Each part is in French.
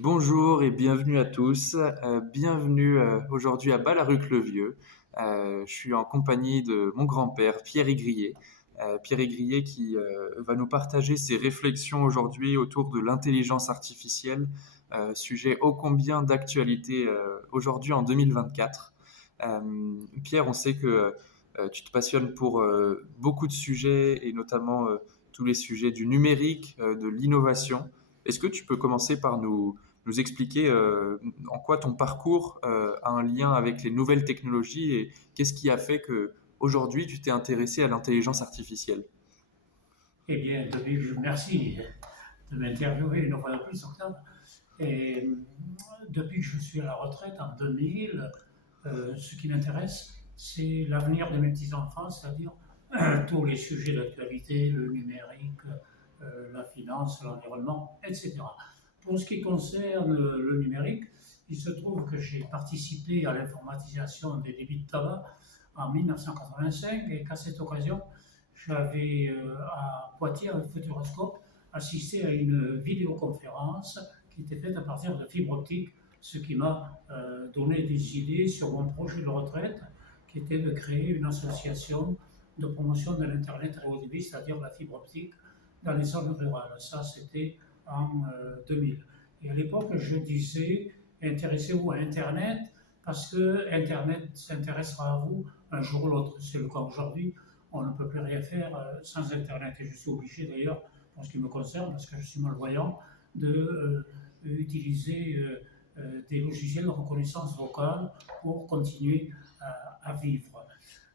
Bonjour et bienvenue à tous. Bienvenue aujourd'hui à Ballaruc-le-Vieux. Je suis en compagnie de mon grand-père, Pierre Ygrier. Pierre Ygrier qui va nous partager ses réflexions aujourd'hui autour de l'intelligence artificielle, sujet ô combien d'actualité aujourd'hui en 2024. Pierre, on sait que tu te passionnes pour beaucoup de sujets et notamment tous les sujets du numérique, de l'innovation. Est-ce que tu peux commencer par nous expliquer en quoi ton parcours a un lien avec les nouvelles technologies et qu'est-ce qui a fait que aujourd'hui tu t'es intéressé à l'intelligence artificielle? Eh bien, merci de m'interviewer une fois de plus, Octave. Et depuis que je suis à la retraite en 2000, ce qui m'intéresse, c'est l'avenir de mes petits-enfants, c'est-à-dire tous les sujets d'actualité, le numérique, la finance, l'environnement, etc. Pour ce qui concerne le numérique, il se trouve que j'ai participé à l'informatisation des débits de tabac en 1985 et qu'à cette occasion, j'avais à Poitiers, avec Futuroscope, assisté à une vidéoconférence qui était faite à partir de fibre optique, ce qui m'a donné des idées sur mon projet de retraite, qui était de créer une association de promotion de l'Internet à haut débit, c'est-à-dire la fibre optique, dans les zones rurales. Ça, c'était en 2000. Et à l'époque, je disais, intéressez-vous à Internet, parce que Internet s'intéressera à vous un jour ou l'autre. C'est le cas aujourd'hui. On ne peut plus rien faire sans Internet. Et je suis obligé d'ailleurs, pour ce qui me concerne, parce que je suis malvoyant, d'utiliser des logiciels de reconnaissance vocale pour continuer à vivre.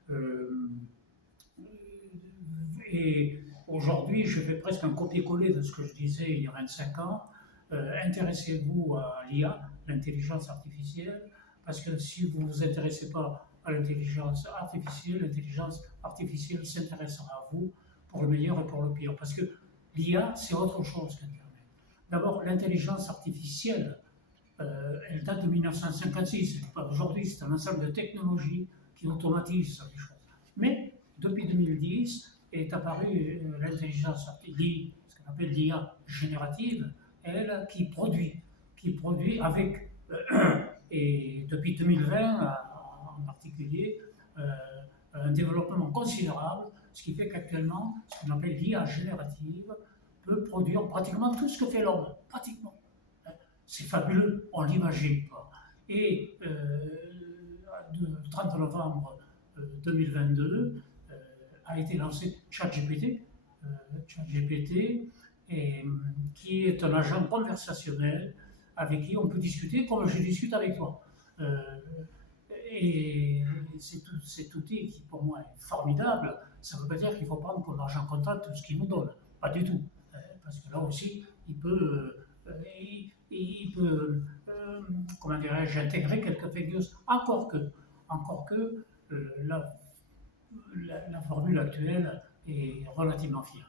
Euh, et aujourd'hui, je fais presque un copier-coller de ce que je disais il y a 25 ans. Intéressez-vous à l'IA, l'intelligence artificielle, parce que si vous ne vous intéressez pas à l'intelligence artificielle s'intéressera à vous pour le meilleur et pour le pire. Parce que l'IA, c'est autre chose qu'Internet. D'abord, l'intelligence artificielle, elle date de 1956. Aujourd'hui, c'est un ensemble de technologies qui automatisent les choses. Mais depuis 2010 est apparue l'intelligence artificielle, ce qu'on appelle l'IA générative, elle qui produit avec, et depuis 2020 en particulier, un développement considérable, ce qui fait qu'actuellement, ce qu'on appelle l'IA générative peut produire pratiquement tout ce que fait l'homme, pratiquement. C'est fabuleux, on ne l'imagine pas. Et le 30 novembre 2022 a été lancé ChatGPT, ChatGPT et, qui est un agent conversationnel avec qui on peut discuter comme je discute avec toi. Et cet outil qui pour moi est formidable, ça ne veut pas dire qu'il faut prendre comme argent comptant tout ce qu'il nous donne. Pas du tout. Parce que là aussi, il peut comment dirais-je, intégrer quelques fake news. Encore que la formule actuelle est relativement fiable.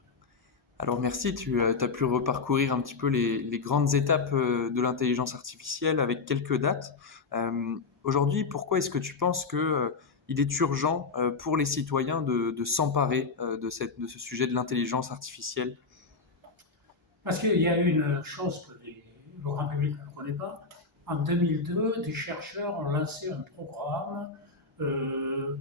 Alors merci, tu as pu reparcourir un petit peu les grandes étapes de l'intelligence artificielle avec quelques dates. Aujourd'hui, pourquoi est-ce que tu penses que il est urgent pour les citoyens de s'emparer de ce sujet de l'intelligence artificielle? Parce qu'il y a une chose que le grand public ne connaît pas. En 2002, des chercheurs ont lancé un programme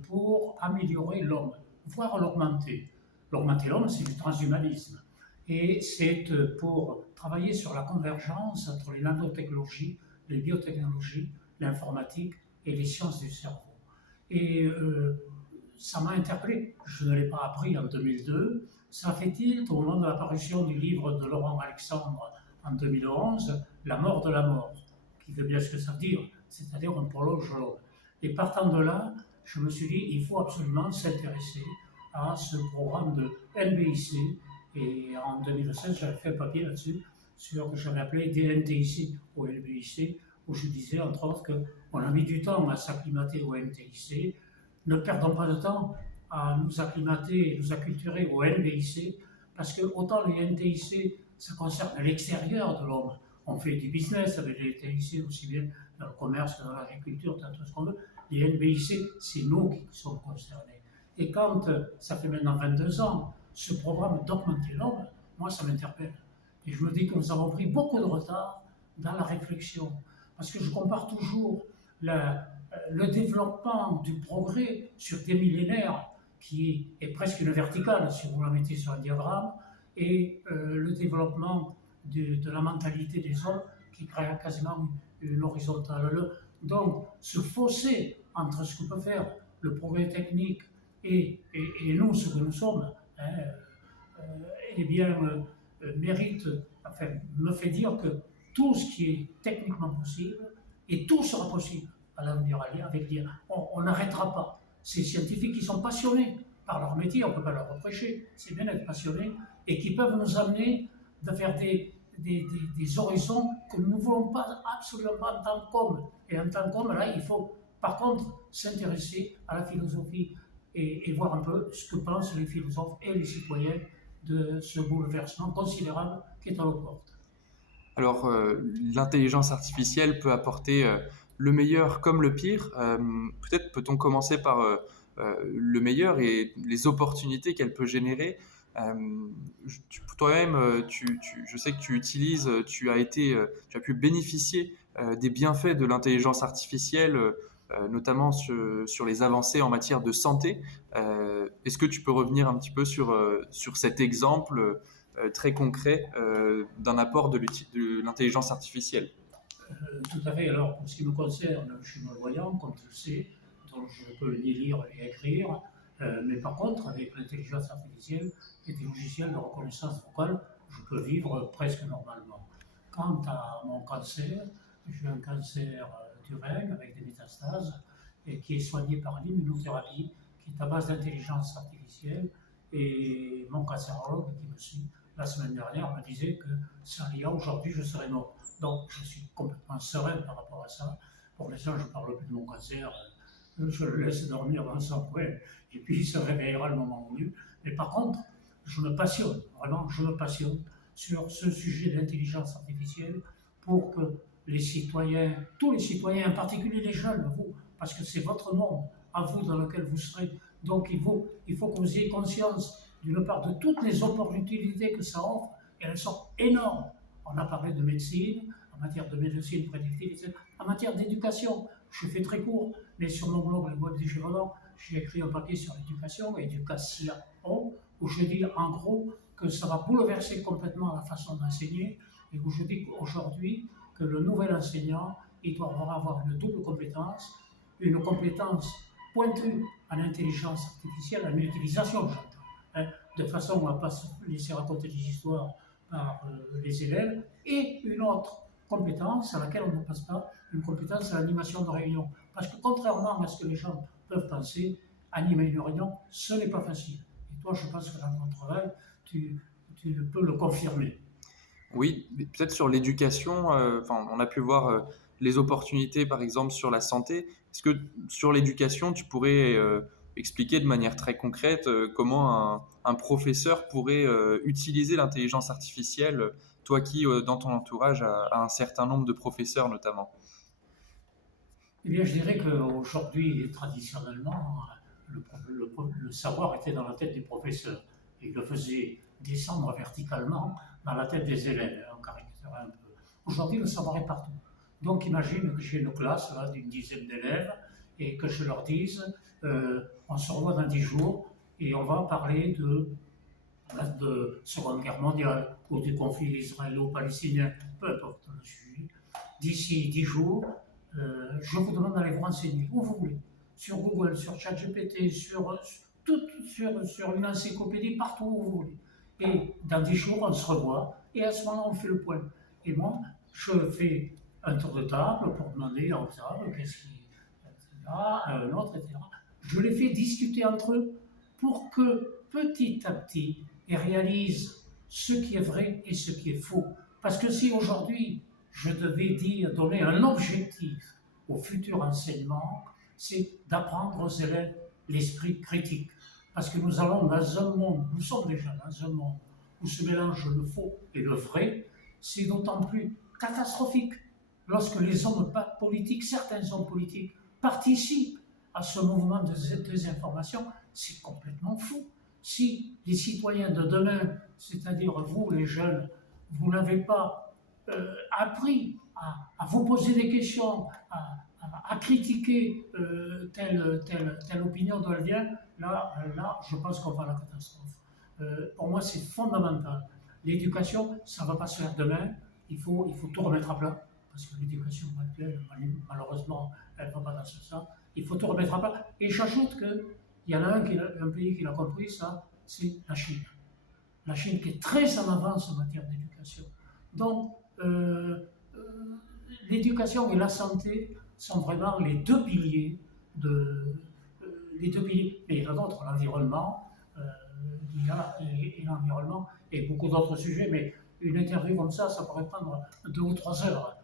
pour améliorer l'homme, voire l'augmenter. L'augmenter l'homme, c'est du transhumanisme. Et c'est pour travailler sur la convergence entre les nanotechnologies, les biotechnologies, l'informatique et les sciences du cerveau. Et ça m'a interpellé. Je ne l'ai pas appris en 2002. Ça fait tilt au moment de l'apparition du livre de Laurent Alexandre en 2011, La mort de la mort, qui veut bien ce que ça veut dire, c'est-à-dire on prolonge l'homme. Et partant de là, je me suis dit, il faut absolument s'intéresser à ce programme de NBIC. Et en 2016, j'avais fait un papier là-dessus, sur que j'avais appelé DNTIC au NBIC, où je disais entre autres qu'on a mis du temps à s'acclimater au NTIC. Ne perdons pas de temps à nous acclimater et nous acculturer au NBIC, parce que autant les NTIC, ça concerne l'extérieur de l'homme. On fait du business avec les NTIC aussi bien dans le commerce que dans l'agriculture, dans tout ce qu'on veut. Les NBIC, c'est nous qui sommes concernés. Et quand ça fait maintenant 22 ans, ce programme d'augmenter l'homme, moi ça m'interpelle. Et je me dis que nous avons pris beaucoup de retard dans la réflexion. Parce que je compare toujours le développement du progrès sur des millénaires, qui est presque une verticale, si vous la mettez sur un diagramme, et le développement de la mentalité des hommes, qui crée quasiment une horizontale. Donc, ce fossé entre ce que peut faire le progrès technique et nous, ce que nous sommes, hein, eh bien, mérite, enfin, me fait dire que tout ce qui est techniquement possible, et tout sera possible à l'avenir avec l'IA. On n'arrêtera pas. Ces scientifiques qui sont passionnés par leur métier, on ne peut pas leur reprocher, c'est bien d'être passionné, et qui peuvent nous amener vers des horizons que nous ne voulons pas absolument pas en tant qu'hommes. Et en tant qu'homme, là, il faut par contre s'intéresser à la philosophie et voir un peu ce que pensent les philosophes et les citoyens de ce bouleversement considérable qui est à nos portes. Alors, l'intelligence artificielle peut apporter le meilleur comme le pire. Peut-être peut-on commencer par le meilleur et les opportunités qu'elle peut générer. Toi-même, je sais que tu utilises, tu as pu bénéficier des bienfaits de l'intelligence artificielle, notamment sur les avancées en matière de santé. Est-ce que tu peux revenir un petit peu sur cet exemple très concret d'un apport de l'intelligence artificielle? Tout à fait. Alors, pour ce qui me concerne, je suis malvoyant, comme tu le sais, donc je peux ni lire ni écrire. Mais par contre, avec l'intelligence artificielle et des logiciels de reconnaissance vocale, je peux vivre presque normalement. Quant à mon cancer, j'ai un cancer du rein avec des métastases et qui est soigné par l'immunothérapie, qui est à base d'intelligence artificielle. Et mon cancérologue qui me suit la semaine dernière me disait que sans l'IA, aujourd'hui, je serais mort. Donc, je suis complètement serein par rapport à ça. Pour l'instant, je ne parle plus de mon cancer. Je le laisse dormir dans son coin. Et puis, il se réveillera le moment venu. Mais par contre, je me passionne, vraiment, je me passionne sur ce sujet de l'intelligence artificielle pour que les citoyens, tous les citoyens, en particulier les jeunes, vous, parce que c'est votre monde, à vous, dans lequel vous serez. Donc, il faut que vous ayez conscience, d'une part, de toutes les opportunités que ça offre, et elles sont énormes. On a parlé de médecine, en matière de médecine prédictive, etc. En matière d'éducation, je fais très court, mais sur mon blog, le web du Gévaudan, j'ai écrit un papier sur l'éducation, éducation, où je dis en gros que ça va bouleverser complètement la façon d'enseigner, et où je dis qu'aujourd'hui, que le nouvel enseignant, il doit avoir une double compétence, une compétence pointue en intelligence artificielle, en utilisation, j'entends, hein, de façon à ne pas se laisser raconter des histoires par les élèves, et une autre compétence à laquelle on ne passe pas, une compétence à l'animation de réunion. Parce que contrairement à ce que les gens peuvent penser, animer une réunion, ce n'est pas facile. Et toi, je pense que dans ton travail, tu peux le confirmer. Oui, peut-être sur l'éducation, on a pu voir les opportunités, par exemple, sur la santé. Est-ce que sur l'éducation, tu pourrais expliquer de manière très concrète comment un professeur pourrait utiliser l'intelligence artificielle, toi qui, dans ton entourage, a un certain nombre de professeurs notamment? Eh bien, je dirais qu'aujourd'hui, traditionnellement, le savoir était dans la tête des professeurs. Il le faisait descendre verticalement dans la tête des élèves, en caricaturant un peu. Aujourd'hui, le savoir est partout. Donc, imagine que j'ai une classe d'une dizaine d'élèves et que je leur dise on se revoit dans 10 jours et on va parler de Seconde Guerre mondiale ou du conflit israélo-palestinien, peu importe le sujet. D'ici 10 jours, je vous demande d'aller vous renseigner où vous voulez, sur Google, sur ChatGPT, sur une encyclopédie, partout où vous voulez. Et dans 10 jours, on se revoit et à ce moment-là, on fait le point. Et moi, je fais un tour de table pour demander à table qu'est-ce qui, etc., à un autre, etc. Je les fais discuter entre eux pour que petit à petit, ils réalisent ce qui est vrai et ce qui est faux. Parce que si aujourd'hui, je devais donner un objectif au futur enseignement, c'est d'apprendre aux élèves l'esprit critique. Parce que nous allons dans un monde, nous sommes déjà dans un monde où se mélange le faux et le vrai, c'est d'autant plus catastrophique lorsque les hommes politiques, certains hommes politiques, participent à ce mouvement de désinformation. C'est complètement fou. Si les citoyens de demain, c'est-à-dire vous les jeunes, vous n'avez pas appris à vous poser des questions, à critiquer telle opinion d'où elle vient, là, je pense qu'on va à la catastrophe. Pour moi, c'est fondamental. L'éducation, ça ne va pas se faire demain. Il faut tout remettre à plat, parce que l'éducation actuelle, malheureusement, elle ne va pas dans ce sens. Il faut tout remettre à plat. Et j'ajoute qu'il y en a un pays qui l'a compris, ça, c'est la Chine. La Chine qui est très en avance en matière d'éducation. Donc, l'éducation et la santé sont vraiment les deux piliers les deux piliers. Mais il y en a d'autres, l'environnement, l'IA et l'environnement, et beaucoup d'autres sujets, mais une interview comme ça pourrait prendre 2 ou 3 heures.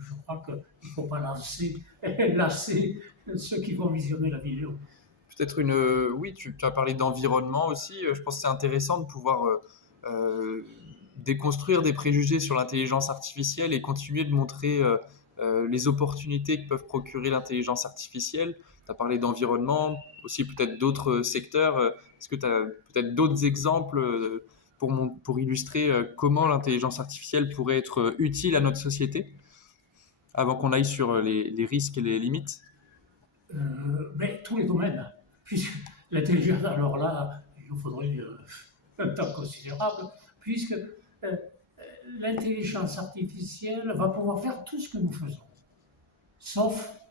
Je crois qu'il ne faut pas lasser ceux qui vont visionner la vidéo. Peut-être oui, tu as parlé d'environnement aussi. Je pense que c'est intéressant de pouvoir déconstruire des préjugés sur l'intelligence artificielle et continuer de montrer les opportunités que peuvent procurer l'intelligence artificielle. Tu as parlé d'environnement, aussi peut-être d'autres secteurs. Est-ce que tu as peut-être d'autres exemples pour illustrer comment l'intelligence artificielle pourrait être utile à notre société avant qu'on aille sur les risques et les limites? Mais tous les domaines, puisque l'intelligence, alors là, il nous faudrait un temps considérable, puisque l'intelligence artificielle va pouvoir faire tout ce que nous faisons, sauf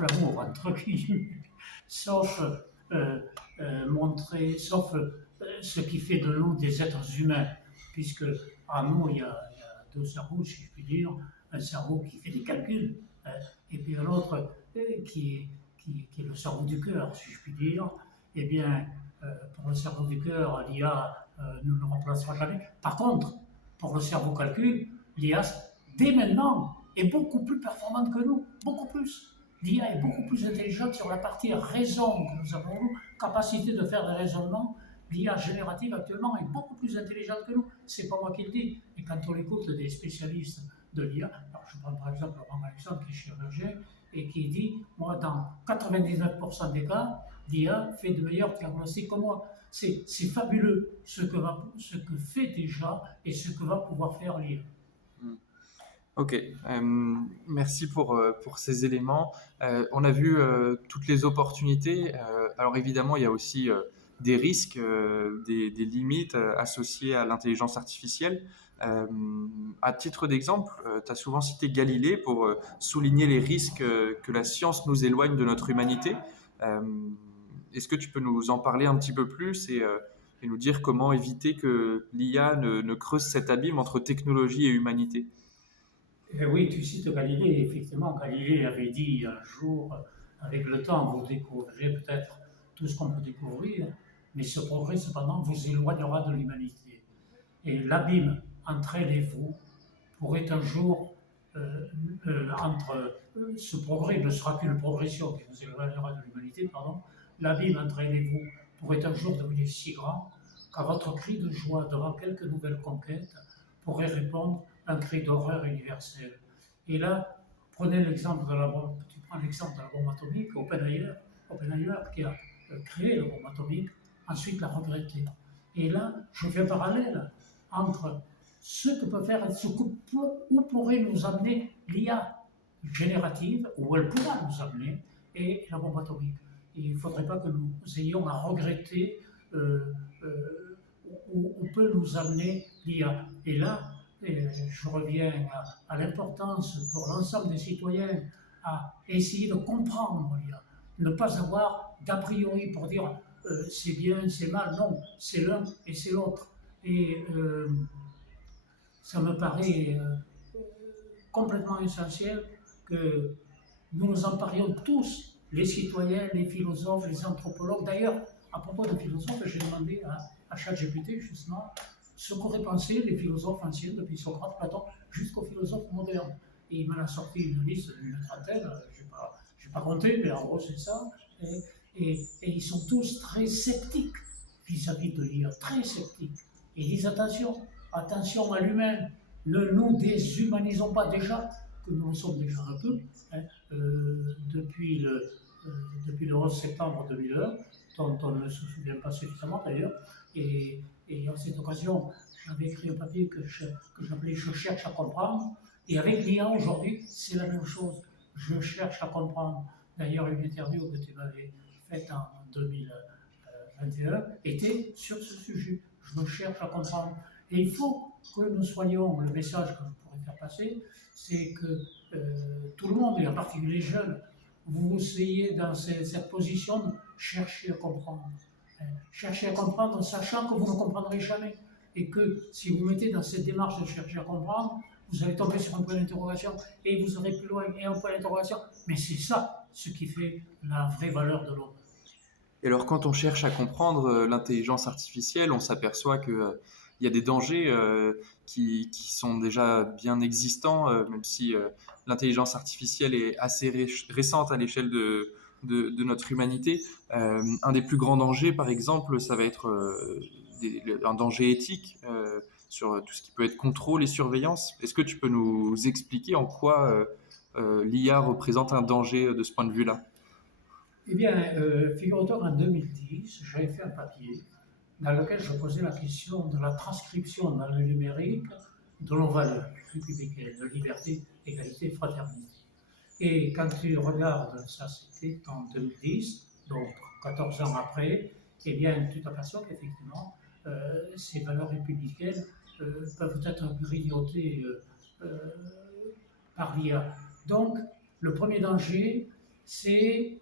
l'amour, entre guillemets, sauf sauf ce qui fait de nous des êtres humains, puisque en nous, il y a deux cerveaux, si je puis dire, un cerveau qui fait des calculs, et puis un autre qui est le cerveau du cœur, si je puis dire. Eh bien, pour le cerveau du cœur, l'IA ne le remplacera jamais. Par contre, pour le cerveau calcul, l'IA, dès maintenant, est beaucoup plus performante que nous, beaucoup plus. L'IA est beaucoup plus intelligente sur la partie raison que nous avons, capacité de faire des raisonnements. L'IA générative actuellement est beaucoup plus intelligente que nous. C'est pas moi qui le dis. Et quand on écoute des spécialistes de l'IA, alors je prends par exemple Laurent Alexandre qui est chirurgien et qui dit, moi dans 99% des cas, l'IA fait de meilleurs diagnostics que moi. C'est fabuleux ce que fait déjà et ce que va pouvoir faire l'IA. Ok, merci pour ces éléments. On a vu toutes les opportunités. Alors évidemment, il y a aussi des risques, des limites associées à l'intelligence artificielle. À titre d'exemple, tu as souvent cité Galilée pour souligner les risques que la science nous éloigne de notre humanité. Euh, Est-ce que tu peux nous en parler un petit peu plus et nous dire comment éviter que l'IA ne creuse cet abîme entre technologie et humanité? Oui, tu cites Galilée. Effectivement, Galilée avait dit un jour, avec le temps, vous découvrirez peut-être tout ce qu'on peut découvrir, mais ce progrès, cependant, vous éloignera de l'humanité. Et l'abîme entre elle et vous pourrait un jour, ce progrès ne sera qu'une progression qui vous éloignera de l'humanité, pardon, l'abîme entre elle et vous pourrait un jour devenir si grand qu'à votre cri de joie devant quelques nouvelles conquêtes pourrait répondre un cri d'horreur universel. Et là, prenez l'exemple de la bombe, tu prends l'exemple de la bombe atomique, Oppenheimer qui a créé la bombe atomique, ensuite l'a regretté. Et là, je fais un parallèle entre ce que peut faire, où pourrait nous amener l'IA générative, où elle pourra nous amener, et la bombe atomique. Et il ne faudrait pas que nous ayons à regretter où peut nous amener l'IA. Et là, je reviens à l'importance pour l'ensemble des citoyens à essayer de comprendre l'IA, ne pas avoir d'a priori pour dire c'est bien, c'est mal, non, c'est l'un et c'est l'autre. Et ça me paraît complètement essentiel que nous nous emparions tous, les citoyens, les philosophes, les anthropologues. D'ailleurs, à propos de philosophes, j'ai demandé à ChatGPT justement ce qu'auraient pensé les philosophes anciens, depuis Socrate, Platon, jusqu'aux philosophes modernes. Et il m'en a sorti une liste d'une trentaine, je n'ai pas compté, mais en gros c'est ça. Et ils sont tous très sceptiques vis-à-vis de l'IA, très sceptiques. Et ils disent attention à l'humain, ne nous déshumanisons pas déjà, que nous le sommes déjà un peu, hein, depuis le 11 septembre 2001, dont on ne se souvient pas suffisamment d'ailleurs. Et à cette occasion, j'avais écrit un papier que j'appelais « Je cherche à comprendre ». Et avec l'IA aujourd'hui, c'est la même chose. Je cherche à comprendre. D'ailleurs, une interview que tu m'avais faite en 2021 était sur ce sujet. Je me cherche à comprendre. Et il faut que nous soyons, le message que je pourrais faire passer, c'est que tout le monde, et en particulier les jeunes, vous essayez dans cette position de chercher à comprendre. Chercher à comprendre, sachant que vous ne comprendrez jamais. Et que si vous mettez dans cette démarche de chercher à comprendre, vous allez tomber sur un point d'interrogation et vous aurez plus loin et un point d'interrogation. Mais c'est ça ce qui fait la vraie valeur de l'homme. Et alors, quand on cherche à comprendre l'intelligence artificielle, on s'aperçoit que il y a des dangers qui sont déjà bien existants, même si l'intelligence artificielle est assez récente à l'échelle de notre humanité. Un des plus grands dangers, par exemple, ça va être un danger éthique sur tout ce qui peut être contrôle et surveillance. Est-ce que tu peux nous expliquer en quoi l'IA représente un danger de ce point de vue-là? Eh bien, figure-toi qu'en 2010, j'avais fait un papier dans lequel je posais la question de la transcription dans le numérique de nos valeurs républicaines, de liberté, égalité, fraternité. Et quand tu regardes, ça c'était en 2010, donc 14 ans après, eh bien, tu t'aperçois qu'effectivement, ces valeurs républicaines peuvent être grignotées euh, par l'IA. Donc, le premier danger, c'est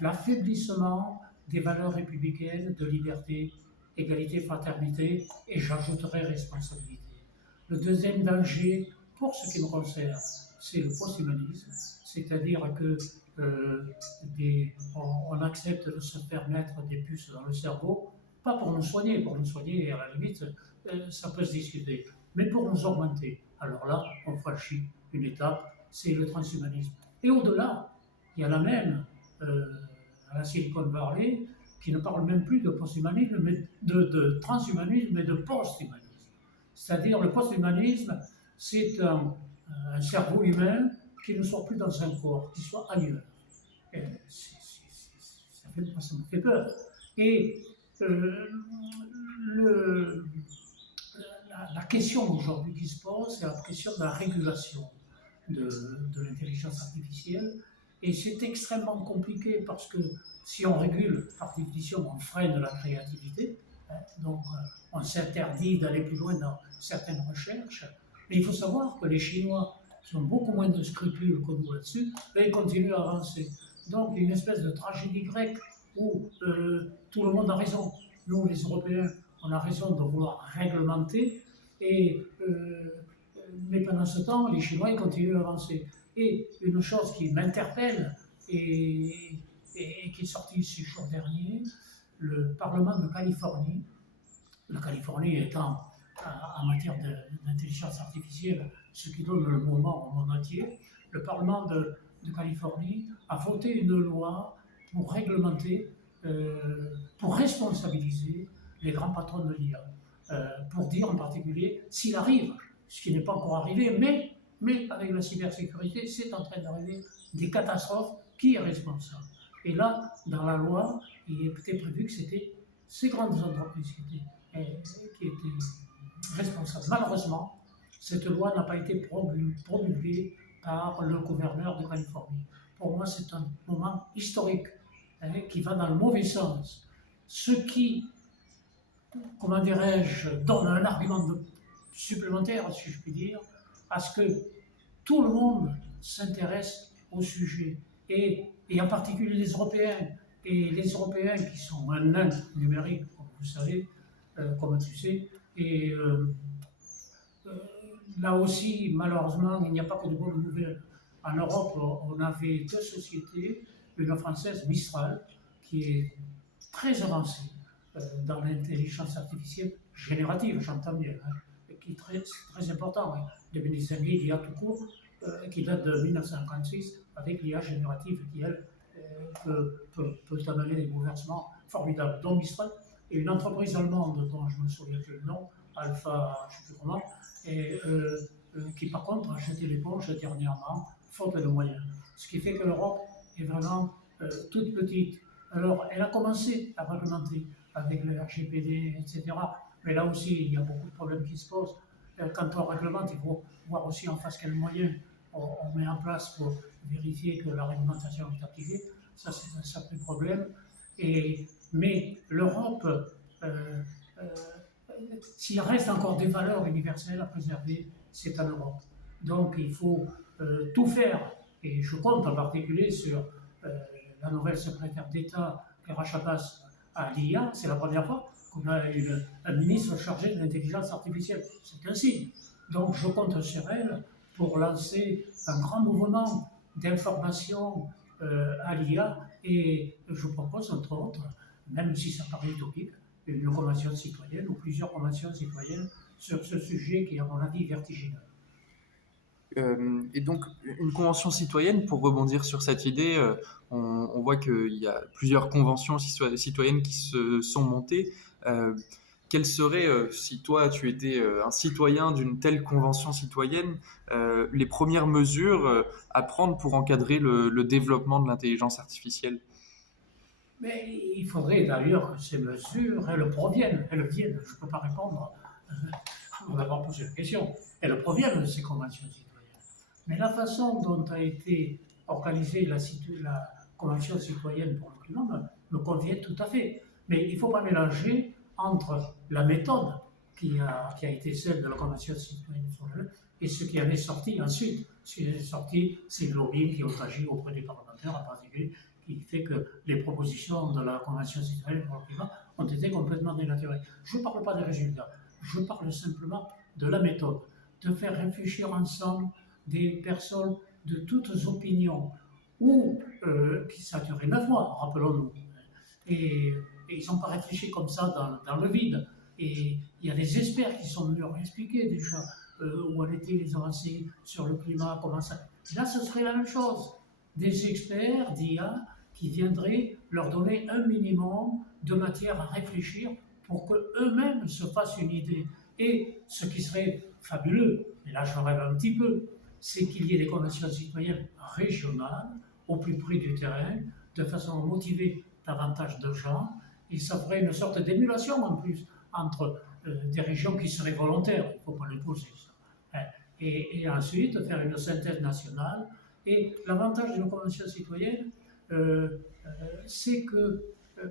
l'affaiblissement des valeurs républicaines de liberté, égalité, fraternité, et j'ajouterai responsabilité. Le deuxième danger, pour ce qui me concerne, c'est le posthumanisme, c'est-à-dire que on accepte de se faire mettre des puces dans le cerveau, pas pour nous soigner, à la limite, ça peut se discuter, mais pour nous augmenter. Alors là, on franchit une étape, c'est le transhumanisme. Et au-delà, il y en a même à la Silicon Valley qui ne parle même plus de posthumanisme, mais de transhumanisme, mais de posthumanisme. C'est-à-dire le posthumanisme, c'est un cerveau humain qui ne soit plus dans un corps, qui soit ailleurs. Et ça me fait peur. Et le, la question aujourd'hui qui se pose, c'est la question de la régulation de l'intelligence artificielle. Et c'est extrêmement compliqué parce que si on régule, par définition, on freine la créativité. Hein, donc, on s'interdit d'aller plus loin dans certaines recherches. Mais il faut savoir que les Chinois, qui ont beaucoup moins de scrupules que nous là-dessus, ils continuent à avancer. Donc, il y a une espèce de tragédie grecque où tout le monde a raison. Nous, les Européens, on a raison de vouloir réglementer, et, mais pendant ce temps, les Chinois ils continuent à avancer. Et une chose qui m'interpelle et qui est sortie ce jour dernier, le Parlement de Californie, la Californie étant en matière d'intelligence artificielle ce qui donne le moment au monde entier, le Parlement de Californie a voté une loi pour réglementer, pour responsabiliser les grands patrons de l'IA, pour dire en particulier s'il arrive, ce qui n'est pas encore arrivé, mais avec la cybersécurité, c'est en train d'arriver des catastrophes, qui est responsable? Et là, dans la loi, il était prévu que c'était ces grandes entreprises qui étaient responsables. Malheureusement, cette loi n'a pas été promulguée par le gouverneur de Californie. Pour moi, c'est un moment historique qui va dans le mauvais sens. Ce qui, comment dirais-je, donne un argument supplémentaire, si je puis dire, à ce que tout le monde s'intéresse au sujet, et en particulier les Européens. Et les Européens qui sont un nain numérique, comme vous savez, comme tu sais, et là aussi, malheureusement, il n'y a pas que de bonnes nouvelles. En Europe, on avait deux sociétés, une française, Mistral, qui est très avancée dans l'intelligence artificielle générative, j'entends bien, hein, qui est très important. Hein. Depuis des années, l'IA tout court, qui date de 1956, avec l'IA générative qui, elle, peut amener des bouleversements formidables. Donc Mistral est une entreprise allemande dont je ne me souviens plus le nom, Alpha, je ne sais plus comment, et qui par contre a jeté l'éponge dernièrement, faute de moyens. Ce qui fait que l'Europe est vraiment toute petite. Alors, elle a commencé à réglementer avec le RGPD, etc. Mais là aussi, il y a beaucoup de problèmes qui se posent. Quand on réglemente, il faut voir aussi en face quels moyens on met en place pour vérifier que la réglementation est appliquée. Ça, c'est un sacré problème. Mais l'Europe, euh, euh, s'il reste encore des valeurs universelles à préserver, c'est en Europe. Donc il faut tout faire, et je compte en particulier sur la nouvelle secrétaire d'État, Clara Chapas, à l'IA. C'est la première fois qu'on a un ministre chargé de l'intelligence artificielle. C'est un signe. Donc je compte sur elle pour lancer un grand mouvement d'information à l'IA, et je propose entre autres, même si ça paraît utopique, une convention citoyenne ou plusieurs conventions citoyennes sur ce sujet qui est à mon avis vertigineux. Et donc, une convention citoyenne, pour rebondir sur cette idée, on voit qu'il y a plusieurs conventions citoyennes qui se sont montées. Quelles seraient, si toi tu étais un citoyen d'une telle convention citoyenne, les premières mesures à prendre pour encadrer le développement de l'intelligence artificielle? Mais il faudrait d'ailleurs que ces mesures, elles proviennent, elles viennent, je ne peux pas répondre, on n'a pas posé la question, elles proviennent de ces conventions citoyennes. Mais la façon dont a été organisée la Convention citoyenne pour le climat me convient tout à fait. Mais il ne faut pas mélanger entre la méthode qui a été celle de la Convention citoyenne sur le et ce qui en est sorti ensuite. Ce qui est sorti, c'est le lobbying qui ont agi auprès des parlementaires en particulier, qui fait que les propositions de la Convention citoyenne pour le climat ont été complètement dénaturées. Je ne parle pas des résultats, je parle simplement de la méthode, de faire réfléchir ensemble des personnes de toutes opinions, ou ça a duré 9 mois, rappelons-nous. Et ils n'ont pas réfléchi comme ça dans le vide. Et il y a des experts qui sont venus leur expliquer déjà où en étaient les avancées sur le climat, comment ça. Là, ce serait la même chose. Des experts d'IA qui viendraient leur donner un minimum de matière à réfléchir pour qu'eux-mêmes se fassent une idée. Et ce qui serait fabuleux, et là je rêve un petit peu, c'est qu'il y ait des conventions citoyennes régionales, au plus près du terrain, de façon à motiver davantage de gens, et ça ferait une sorte d'émulation en plus entre des régions qui seraient volontaires, il ne faut pas les pousser ça. Hein. Et ensuite faire une synthèse nationale. Et l'avantage d'une convention citoyenne, c'est que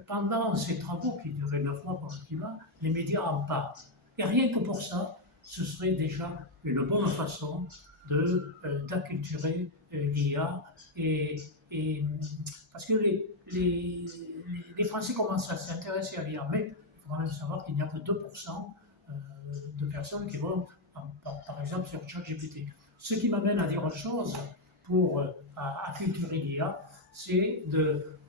pendant ces travaux qui duraient 9 mois pour le climat, les médias en parlent. Et rien que pour ça, ce serait déjà une bonne façon d'acculturer l'IA. Parce que les Français commencent à s'intéresser à l'IA, mais il faut quand même savoir qu'il n'y a que 2% de personnes qui vont, par exemple, sur ChatGPT. Ce qui m'amène à dire autre chose pour acculturer l'IA, c'est de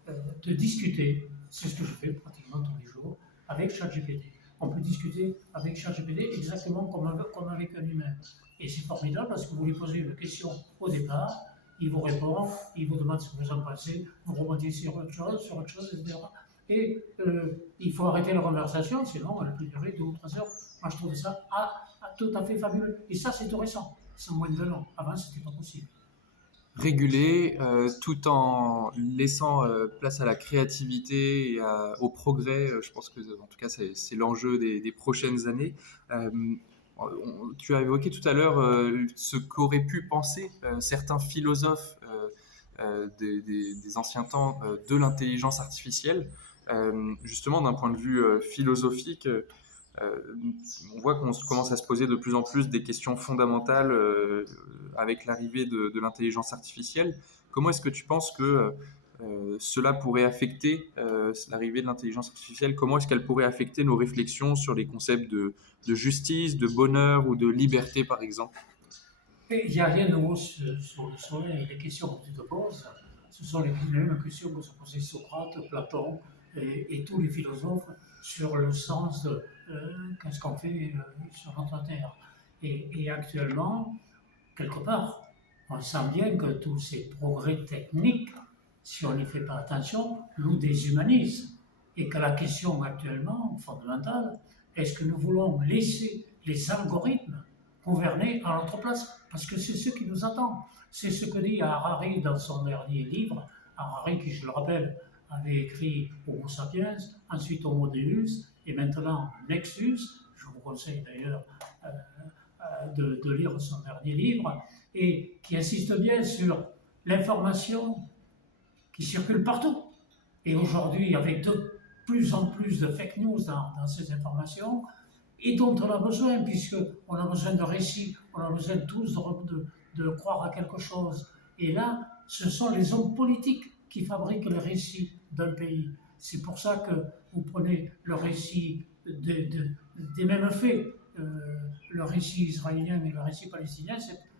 discuter, c'est ce que je fais pratiquement tous les jours, avec ChatGPT. On peut discuter avec ChatGPT exactement comme avec un humain. Et c'est formidable parce que vous lui posez une question au départ, il vous répond, il vous demande ce que vous en pensez, vous rebondissez sur autre chose, etc. Et il faut arrêter la conversation, sinon elle peut durer 2 ou 3 heures. Moi je trouve ça tout à fait fabuleux. Et ça c'est tout récent, c'est moins de 1 an. Avant c'était pas possible. Réguler tout en laissant place à la créativité et au progrès. Je pense que, en tout cas, c'est l'enjeu des prochaines années. Tu as évoqué tout à l'heure ce qu'auraient pu penser certains philosophes des anciens temps de l'intelligence artificielle. Justement, d'un point de vue philosophique, on voit qu'on commence à se poser de plus en plus des questions fondamentales avec l'arrivée de l'intelligence artificielle. Comment est-ce que tu penses que cela pourrait affecter l'arrivée de l'intelligence artificielle? Comment est-ce qu'elle pourrait affecter nos réflexions sur les concepts de justice, de bonheur ou de liberté, par exemple? Et il n'y a rien de nouveau sur le soleil. Les questions que tu te poses, ce sont les mêmes questions que se posaient Socrate, Platon et tous les philosophes sur le sens de qu'est-ce qu'on fait sur notre Terre. Et actuellement, quelque part, on sent bien que tous ces progrès techniques, si on n'y fait pas attention, nous déshumanisent. Et que la question actuellement, fondamentale, est-ce que nous voulons laisser les algorithmes gouverner à notre place? Parce que c'est ce qui nous attend. C'est ce que dit Harari dans son dernier livre. Harari, qui, je le rappelle, avait écrit Homo sapiens, ensuite Homo deus, et maintenant Nexus. Je vous conseille d'ailleurs de lire son dernier livre, et qui insiste bien sur l'information qui circule partout. Et aujourd'hui, avec de plus en plus de fake news dans ces informations, et dont on a besoin, puisqu'on a besoin de récits, on a besoin tous de croire à quelque chose. Et là, ce sont les hommes politiques qui fabriquent les récits d'un pays. C'est pour ça que vous prenez le récit des mêmes faits. Le récit israélien et le récit palestinien,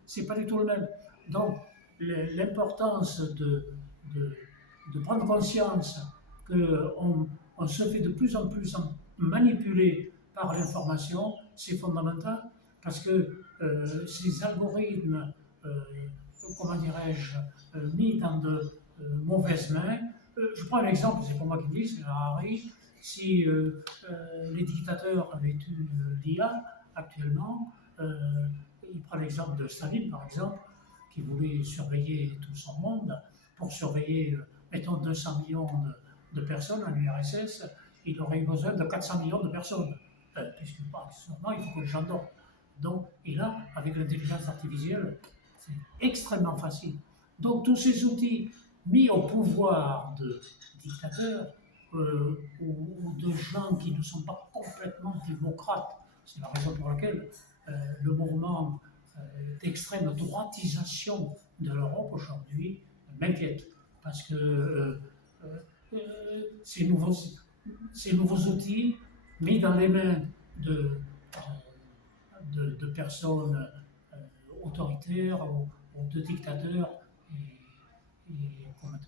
c'est pas du tout le même. Donc, l'importance de prendre conscience qu'on se fait de plus en plus manipuler par l'information, c'est fondamental, parce que ces algorithmes, comment dirais-je, mis dans de mauvaises mains. Je prends un exemple, c'est pas moi qui le dis, c'est Harari. Si les dictateurs avaient eu l'IA actuellement, il prend l'exemple de Staline, par exemple, qui voulait surveiller tout son monde. Pour surveiller, mettons, 200 millions de personnes en URSS, il aurait eu besoin de 400 millions de personnes. Puisque sûrement, il faut que les gens dorment. Donc, et là, avec l'intelligence artificielle, c'est extrêmement facile. Donc, tous ces outils mis au pouvoir de dictateurs ou de gens qui ne sont pas complètement démocrates, c'est la raison pour laquelle le mouvement d'extrême droitisation de l'Europe aujourd'hui m'inquiète. Parce que ces nouveaux outils mis dans les mains de personnes autoritaires ou de dictateurs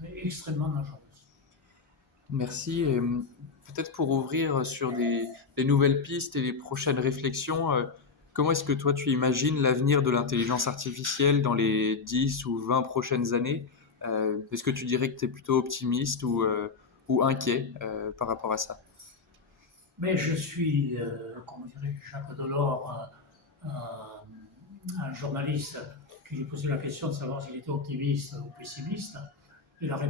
est extrêmement dangereuse. Merci. Et, peut-être pour ouvrir sur les nouvelles pistes et les prochaines réflexions, comment est-ce que toi tu imagines l'avenir de l'intelligence artificielle dans les 10 ou 20 prochaines années? Est-ce que tu dirais que tu es plutôt optimiste ou inquiet par rapport à ça? Mais je suis, comment dirait Jacques Delors, un journaliste qui lui posait la question de savoir s'il était optimiste ou pessimiste. Il avait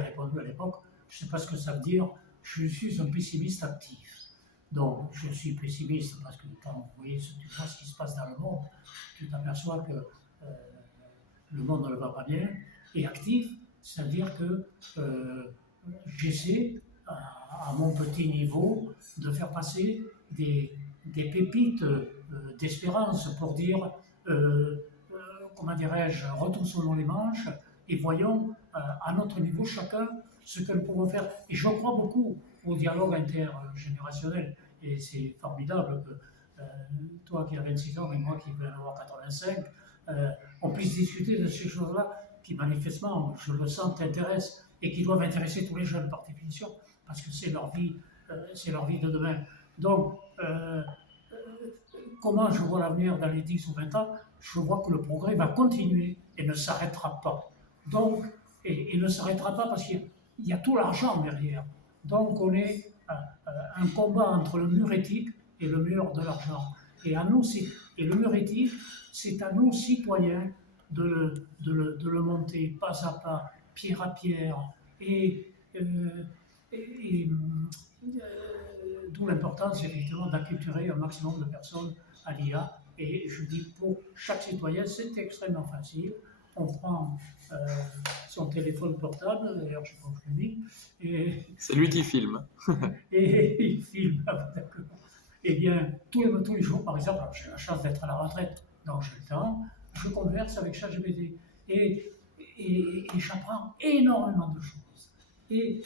répondu à l'époque, je ne sais pas ce que ça veut dire, je suis un pessimiste actif. Donc, je suis pessimiste parce que quand tu vois ce qui se passe dans le monde, tu t'aperçois que le monde ne va pas bien. Et actif, c'est-à-dire que j'essaie, à mon petit niveau, de faire passer des pépites d'espérance pour dire, comment dirais-je, retroussons les manches et voyons à notre niveau chacun ce que nous pouvons faire. Et je crois beaucoup au dialogue intergénérationnel. Et c'est formidable que toi qui as 26 ans et moi qui vais en avoir 85, on puisse discuter de ces choses-là qui manifestement, je le sens, t'intéressent et qui doivent intéresser tous les jeunes par définition, parce que c'est leur vie de demain. Donc, comment je vois l'avenir dans les 10 ou 20 ans? Je vois que le progrès va continuer et ne s'arrêtera pas. Donc, et ne s'arrêtera pas parce qu'il y a tout l'argent derrière. Donc, on est un combat entre le mur éthique et le mur de l'argent. Et le mur éthique, c'est à nous, citoyens, de le monter pas à pas, pierre à pierre, d'où l'importance effectivement d'acculturer un maximum de personnes à l'IA. Et je dis pour chaque citoyen, c'est extrêmement facile. On prend son téléphone portable, d'ailleurs je sais pas où je l'ai mis, et C'est lui qui filme. et il filme. D'accord. Eh bien, tous les jours, par exemple, j'ai la chance d'être à la retraite, donc j'ai le temps, je converse avec ChatGPT et j'apprends énormément de choses. Et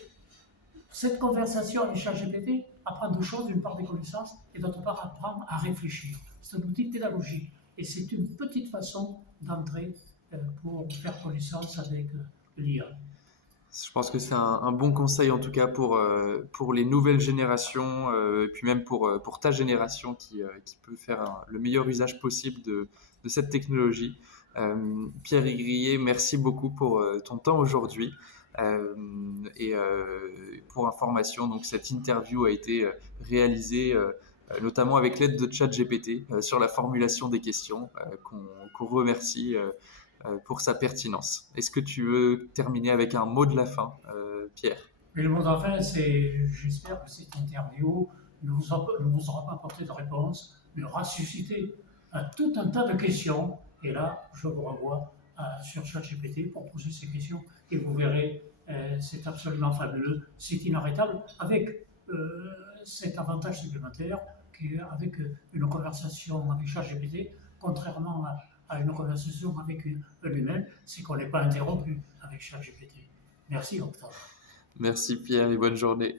cette conversation avec ChatGPT apprend deux choses, d'une part des connaissances et d'autre part apprendre à réfléchir. C'est un outil pédagogique et c'est une petite façon d'entrer pour faire connaissance avec l'IA. Je pense que c'est un bon conseil en tout cas pour les nouvelles générations, et puis même pour ta génération qui peut faire le meilleur usage possible de cette technologie. Pierre Igrier, merci beaucoup pour ton temps aujourd'hui. Et pour information, donc cette interview a été réalisée notamment avec l'aide de ChatGPT sur la formulation des questions qu'on remercie pour sa pertinence. Est-ce que tu veux terminer avec un mot de la fin, Pierre? Et le mot de la fin, c'est j'espère que cette interview ne vous aura pas apporté de réponse, mais aura suscité tout un tas de questions. Et là, je vous renvoie sur ChatGPT pour poser ces questions. Et vous verrez, c'est absolument fabuleux, c'est inarrêtable, avec cet avantage supplémentaire qu'avec une conversation avec ChatGPT, contrairement à une conversation avec un humain, c'est qu'on n'est pas interrompu avec ChatGPT. Merci Octave. Merci Pierre et bonne journée.